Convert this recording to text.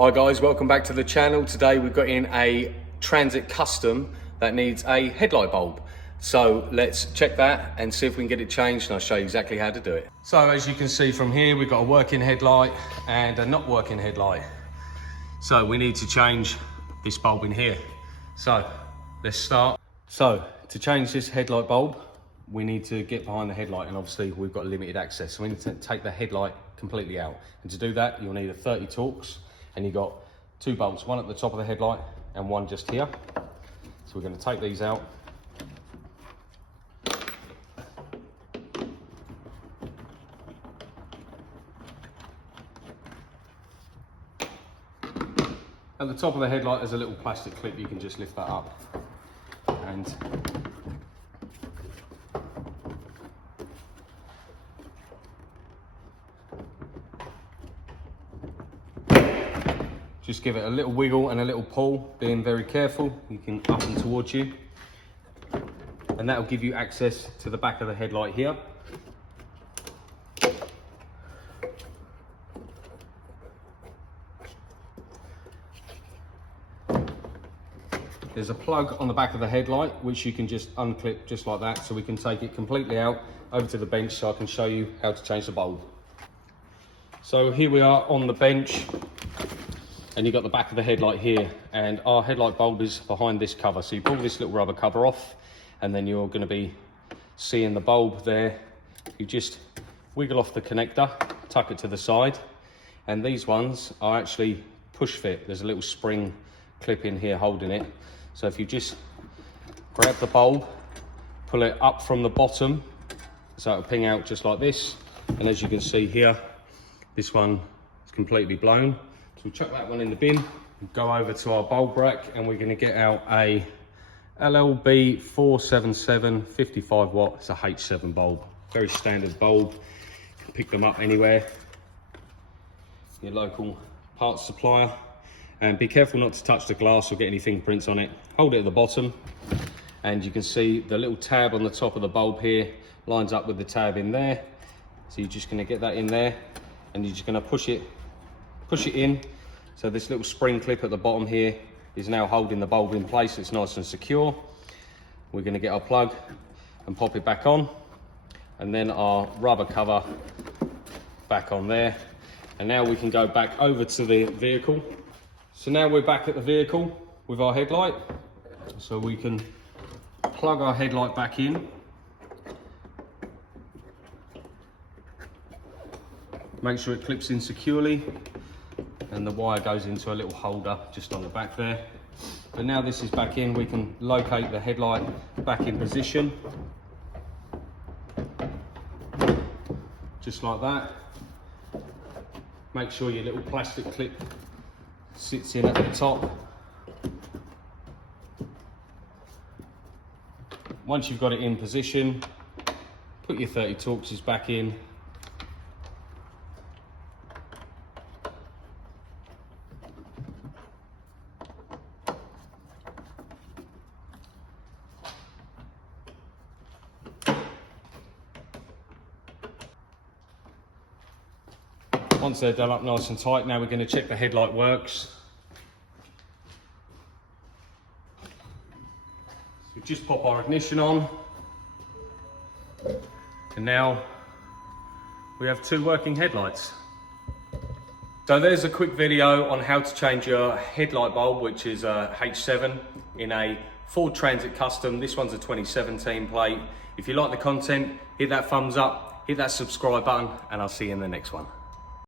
Hi guys, welcome back to the channel. Today we've got in a Transit Custom that needs a headlight bulb. So let's check that and see if we can get it changed, and I'll show you exactly how to do it. So as you can see from here, we've got a working headlight and a not working headlight. So we need to change this bulb in here. So let's start. So to change this headlight bulb, we need to get behind the headlight, and obviously we've got limited access. So we need to take the headlight completely out. And to do that, you'll need a 30 Torx, and you've got two bolts, one at the top of the headlight and one just here. So we're going to take these out. At the top of the headlight there's a little plastic clip, you can just lift that up and just give it a little wiggle and a little pull, being very careful. You can up and towards you, and that will give you access to the back of the headlight here. There's a plug on the back of the headlight which you can just unclip just like that, so we can take it completely out over to the bench so I can show you how to change the bulb. So here we are on the bench, and you've got the back of the headlight here, and our headlight bulb is behind this cover. So you pull this little rubber cover off, and then you're going to be seeing the bulb there. You just wiggle off the connector, tuck it to the side, and these ones are actually push fit. There's a little spring clip in here holding it. So if you just grab the bulb, pull it up from the bottom, so it'll ping out just like this. And as you can see here, this one is completely blown. So we'll chuck that one in the bin, go over to our bulb rack, and we're going to get out a LLB 477 55 watt. It's a H7 bulb, very standard bulb. You can pick them up anywhere, your local parts supplier. And be careful not to touch the glass or get any fingerprints on it. Hold it at the bottom, and you can see the little tab on the top of the bulb here lines up with the tab in there. So you're just going to get that in there, and you're just going to push it in. So this little spring clip at the bottom here is now holding the bulb in place. It's nice and secure. We're going to get our plug and pop it back on, and then our rubber cover back on there. And now we can go back over to the vehicle. So now we're back at the vehicle with our headlight. So we can plug our headlight back in. Make sure it clips in securely, and the wire goes into a little holder just on the back there. But now this is back in, we can locate the headlight back in position. Just like that. Make sure your little plastic clip sits in at the top. Once you've got it in position, put your 30 Torxes back in. Once they're done up nice and tight, now we're going to check the headlight works. So just pop our ignition on, and now we have two working headlights. So there's a quick video on how to change your headlight bulb, which is a H7 in a Ford Transit Custom. This one's a 2017 plate. If you like the content, hit that thumbs up, hit that subscribe button, and I'll see you in the next one.